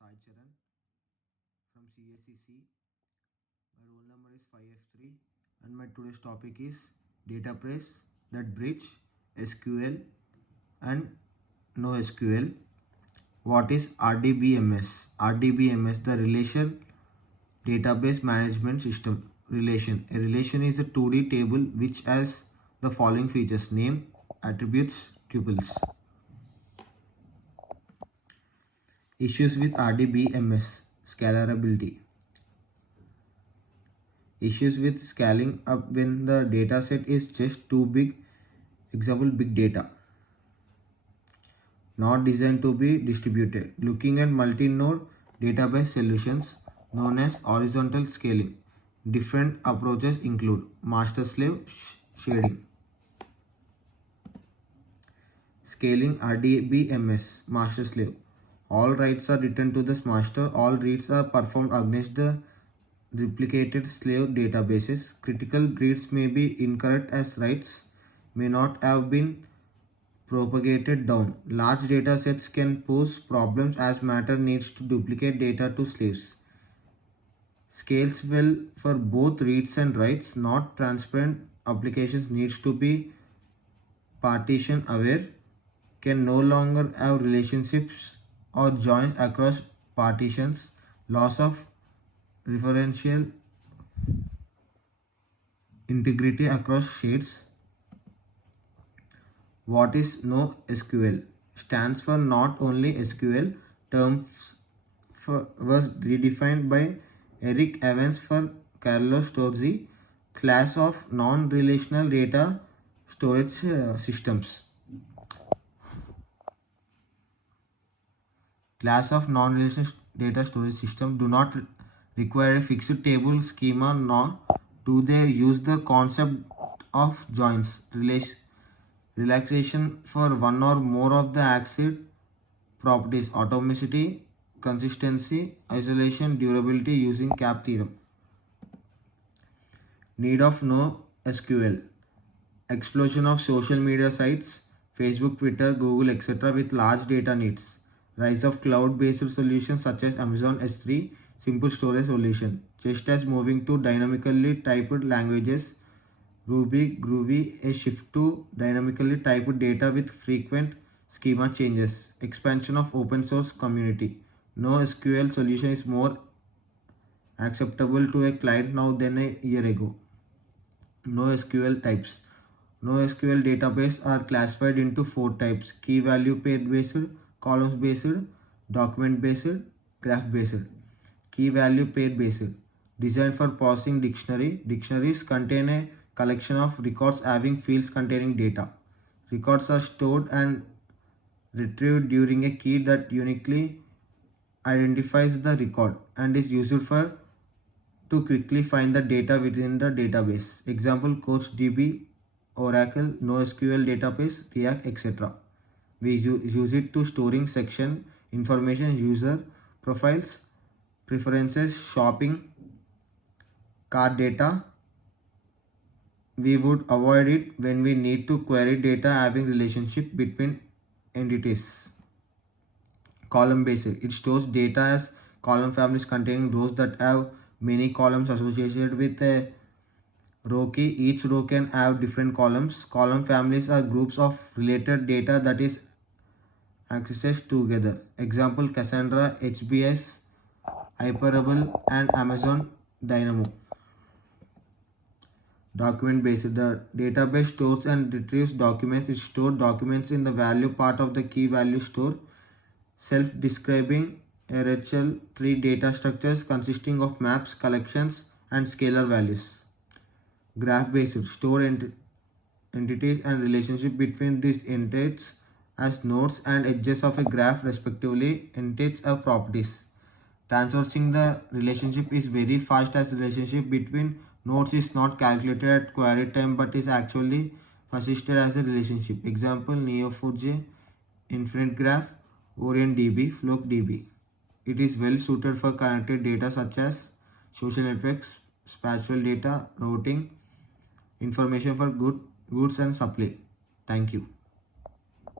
Sai Charan from CSCC. My roll number is 5F3 and my today's topic is database that bridge SQL and NoSQL. What is RDBMS? RDBMS, the Relation Database Management System. Relation. A relation is a 2D table which has the following features: name, attributes, tuples. Issues with RDBMS: scalability. Issues with scaling up when the dataset is just too big. Example, big data. Not designed to be distributed. Looking at multi-node database solutions known as horizontal scaling. Different approaches include master-slave shading. Scaling RDBMS, master-slave. All writes are written to this master. All reads are performed against the replicated slave databases. Critical reads may be incorrect as writes may not have been propagated down. Large data sets can pose problems as matter needs to duplicate data to slaves. Scales well for both reads and writes. Not transparent applications needs to be partition aware. Can no longer have relationships or joins across partitions. Loss of referential integrity across shades. What is NoSQL? Stands for not only SQL. Terms was redefined by Eric Evans for Carlos Torzi. Class of non-relational data storage systems. Class of non-relational data storage system do not require a fixed table schema, nor do they use the concept of joins. Relaxation for one or more of the accessed properties. Atomicity, consistency, isolation, durability using CAP theorem. Need of NoSQL. Explosion of social media sites, Facebook, Twitter, Google, etc. with large data needs. Rise of cloud-based solutions such as Amazon S3, simple storage solution. Just as moving to dynamically typed languages, Ruby, Groovy, a shift to dynamically typed data with frequent schema changes. Expansion of open source community. NoSQL solution is more acceptable to a client now than a year ago. NoSQL types. NoSQL database are classified into 4 types: key value pair based, columns based, document based, graph based. Key value pair based. Designed for parsing dictionary. Dictionaries contain a collection of records having fields containing data. Records are stored and retrieved during a key that uniquely identifies the record and is used for to quickly find the data within the database. Example, CoachDB, Oracle, NoSQL database, React, etc. We use it to storing section information, user profiles, preferences, shopping cart data. We would avoid it when we need to query data having relationship between entities. Column based. It stores data as column families containing rows that have many columns associated with a row key. Each row can have different columns. Column families are groups of related data that is accessed together. Example, Cassandra, HBase, Hyperable, and Amazon Dynamo. Document based. The database stores and retrieves documents. It stores documents in the value part of the key value store. Self-describing RHEL 3 data structures consisting of maps, collections, and scalar values. Graph based. Store entities and relationship between these entities as nodes and edges of a graph respectively. Entities have properties. Transversing the relationship is very fast as relationship between nodes is not calculated at query time but is actually persisted as a relationship. Example, Neo4j, Infinite Graph, OrientDB, FlockDB. It is well suited for connected data such as social networks, spatial data, routing, information for goods and supply. Thank you.